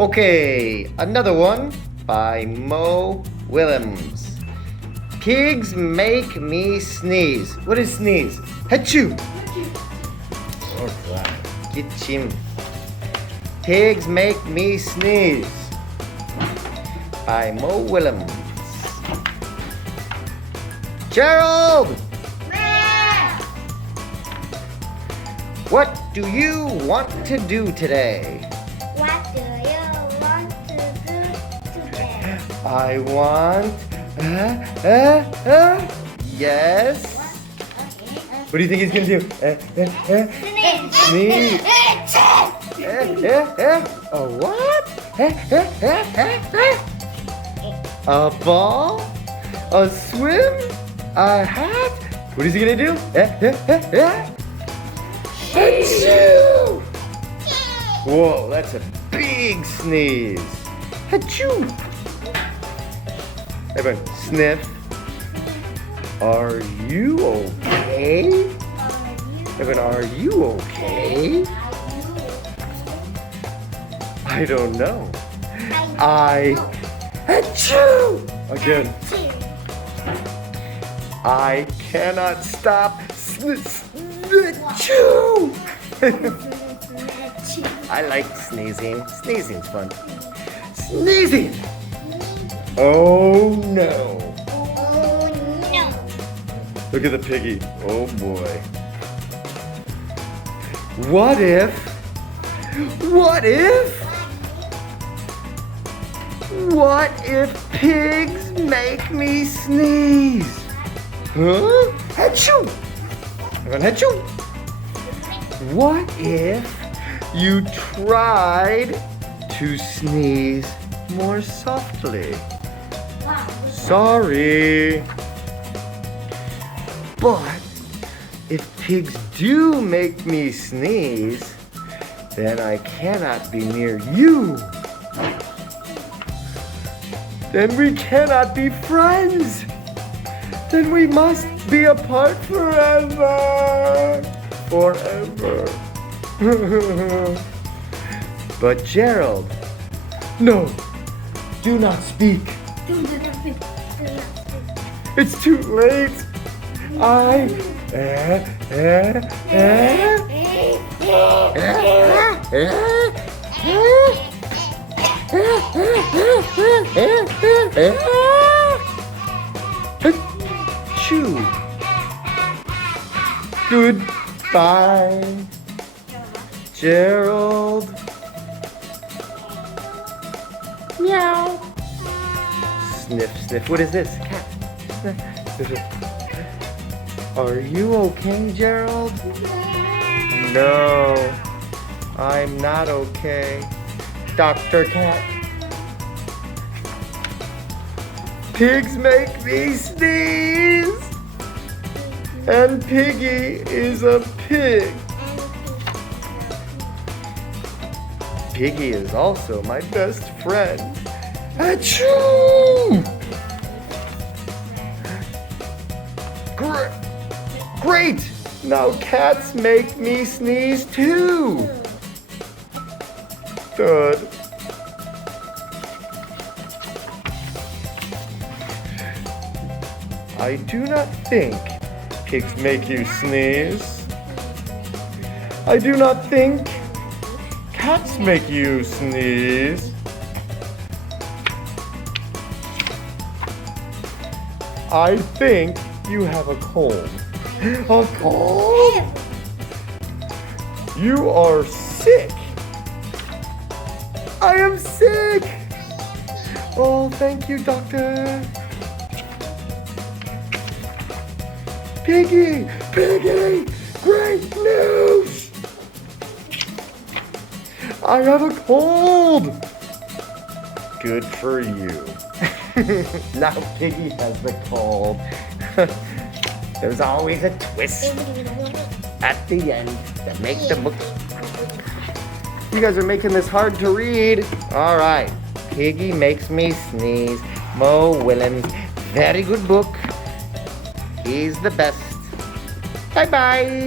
Okay, another one by Willems. Pigs make me sneeze. What is sneeze? Achoo! Alright, get him. Pigs make me sneeze by Willems. Gerald! What do you want to do today? What do you want to do today? I want, yes. What do you think he's gonna do? Sneeze. A what? A ball? A swim? A hat? What is he gonna do? Achoo! Whoa, that's a big sneeze. Achoo! Everyone, sniff. Are you okay? Everyone, are you okay? I don't know. Achoo! Again. I cannot stop achoo! I like sneezing. Sneezing's fun. Sneezing! Oh no. Oh no. Look at the piggy. Oh boy. What if pigs make me sneeze? Huh? Achoo! Everyone, achoo! What if you tried to sneeze more softly? Sorry. But if pigs do make me sneeze, then I cannot be near you. Then we cannot be friends. Then we must be apart forever. Forever. But Gerald, no, do not speak. It's too late. Achoo. Goodbye, Gerald. Meow. Sniff, sniff. What is this? Cat. Sniff, sniff. Are you okay, Gerald? No, I'm not okay. Dr. Cat. Pigs make me sneeze. And Piggy is a pig. Piggy is also my best friend. Achoo! Great! Now cats make me sneeze too. Good. I do not think pigs make you sneeze. I do not think cats make you sneeze. I think you have a cold. A cold? You are sick. I am sick. Oh, thank you, doctor. Piggy, Piggy, great news. I have a cold. Good for you. Now Piggy has the cold. There's always a twist at the end that makes the book. You guys are making this hard to read. All right. Piggy makes me sneeze. Willems. Very good book. He's the best. Bye-bye.